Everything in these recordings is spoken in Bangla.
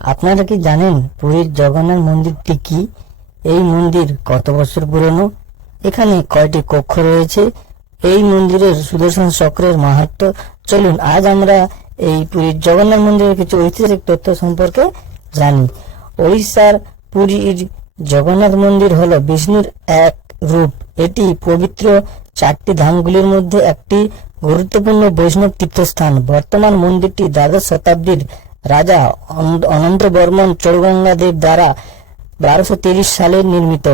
আপনারা কি জানেন পুরীর জগন্নাথ মন্দিরটি কি? এই মন্দির কত বছর পুরনো? এখানে কয়টি কক্ষ রয়েছে? এই মন্দিরের সুদর্শন চক্রের মাহাত্ম্য। চলুন আজ আমরা এই পুরীর জগন্নাথ মন্দিরের কিছু ঐতিহাসিক তথ্য সম্পর্কে জানি। ওড়িশার পুরীর জগন্নাথ মন্দির হলো বিষ্ণুর এক রূপ। এটি পবিত্র চারটি ধামগুলির মধ্যে একটি গুরুত্বপূর্ণ বৈষ্ণব তীর্থস্থান। বর্তমান মন্দিরটি দ্বাদশ শতাব্দীর রাজা অনন্ত বর্মন চৌগঙ্গাদেব দ্বারা 1230 সালে নির্মিত।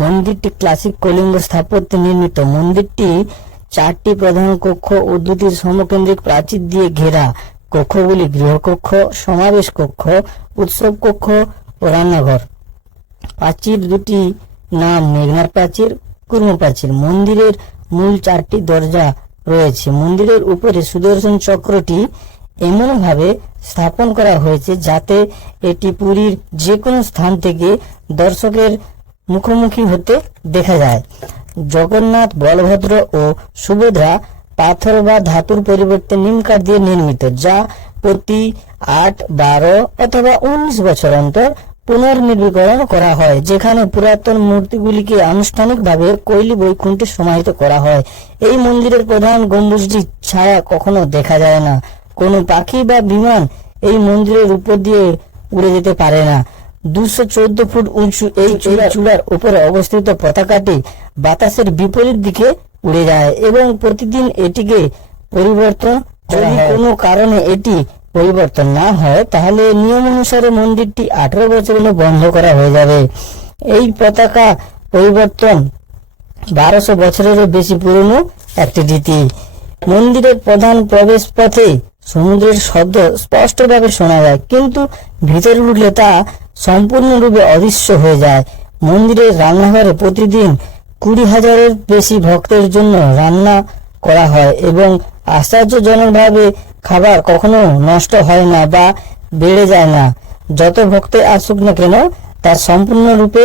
মন্দিরটি ক্লাসিক কলিঙ্গ স্থাপত্যে নির্মিত। মন্দিরটি চারটি প্রধান কক্ষ ও দুটি সমকেন্দ্রিক প্রাচীর দিয়ে ঘেরা। কক্ষগুলি গৃহকক্ষ, সমাবেশ কক্ষ, উৎসব কক্ষ ও রান্নাঘর। প্রাচীর দুটি নাম মেঘনার প্রাচীর, কুর্ম প্রাচীর। মন্দিরের মূল চারটি দরজা রয়েছে। মন্দিরের উপরে সুদর্শন চক্রটি এমনভাবে স্থাপন করা হয়েছে যাতে এটি পুরীর যে কোনো স্থান থেকে দর্শকের মুখোমুখি হতে দেখা যায়। জগন্নাথ, বলভদ্র ও সুভদ্রা পাথর বা ধাতুর পরিবর্তে নিমকাঠ দিয়ে নির্মিত, যা প্রতি 8, 12 অথবা 19 বছর অন্তর পুনর্নির্মাণ করা হয়। যেখানে পুরাতন মূর্তিগুলিকে আনুষ্ঠানিকভাবে কৈলি বৈকুণ্ঠে সমাহিত করা হয়। এই মন্দিরের প্রধান গম্বুজটি ছায়া কখনো দেখা যায় না। কোনো পাখি বা বিমান এই মন্দিরের উপর দিয়ে উড়ে যেতে পারে না। 214 ফুট উঁচু এই চূড়ার উপরে অবস্থিত পতাকাটি বাতাসের বিপরীত দিকে উড়ে যায় এবং প্রতিদিন এটিকে পরিবর্তন করা হয়। কোনো কারণে এটি পরিবর্তন না হয় তাহলে নিয়ম অনুসারে মন্দিরটি 18 বছরের জন্য বন্ধ করা হয়ে যাবে। এই পতাকা পরিবর্তন 1200 বছরেরও বেশি পুরনো একটি রীতি। মন্দিরের প্রধান প্রবেশ পথে সমুদ্রের শব্দ স্পষ্টভাবে শোনা যায়, কিন্তু ভিতরে ঢুকলে তা সম্পূর্ণরূপে অদৃশ্য হয়ে যায়। মন্দিরের রান্নাঘরে প্রতিদিন 20,000-এর বেশি ভক্তের জন্য রান্না করা হয় এবং আশ্চর্যজনকভাবে খাবার কখনো নষ্ট হয় না বা বেড়ে যায় না। যত ভক্ত আসুক না কেন তা সম্পূর্ণরূপে